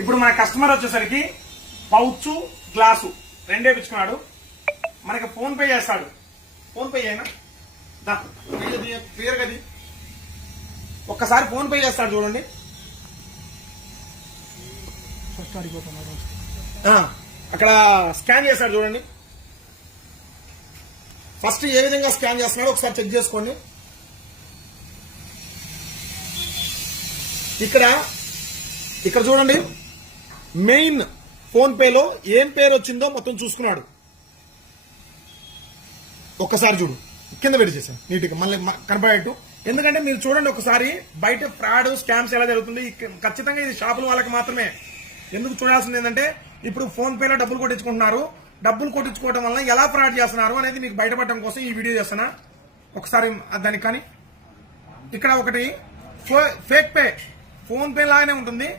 ఇప్పుడు మన కస్టమర్ వచ్చేసరికి పౌచ్ గ్లాసు రెండే పిచ్చుకున్నాడు. మనకి ఫోన్ పే చేస్తాడు. ఫోన్ పే అయినా క్లియర్ గది ఒక్కసారి ఫోన్ పే చేస్తాడు చూడండి. అక్కడ స్కాన్ చేస్తాడు చూడండి. ఫస్ట్ ఏ విధంగా స్కాన్ చేస్తున్నాడో ఒకసారి చెక్ చేసుకోండి. ఇక్కడ చూడండి, మెయిన్ ఫోన్ పేలో ఏం పేరు వచ్చిందో మొత్తం చూసుకున్నాడు. ఒక్కసారి చూడు, కింద పెట్టి చేశాను నీట్గా మళ్ళీ కనపడేట్టు. ఎందుకంటే మీరు చూడండి ఒకసారి, బయట ఫ్రాడ్ స్కామ్స్ ఎలా జరుగుతుంది. ఖచ్చితంగా ఇది షాపుల వాళ్ళకి మాత్రమే. ఎందుకు చూడాల్సింది ఏంటంటే, ఇప్పుడు ఫోన్ పేలో డబ్బులు కొట్టించుకుంటున్నారు. డబ్బులు కొట్టించుకోవడం వల్ల ఎలా ఫ్రాడ్ చేస్తున్నారు అనేది మీకు బయటపడడం కోసం ఈ వీడియో చేస్తున్నా. ఒకసారి దానికి కానీ ఇక్కడ ఒకటి ఫేక్ పే, ఫోన్ పే లాగానే ఉంటుంది.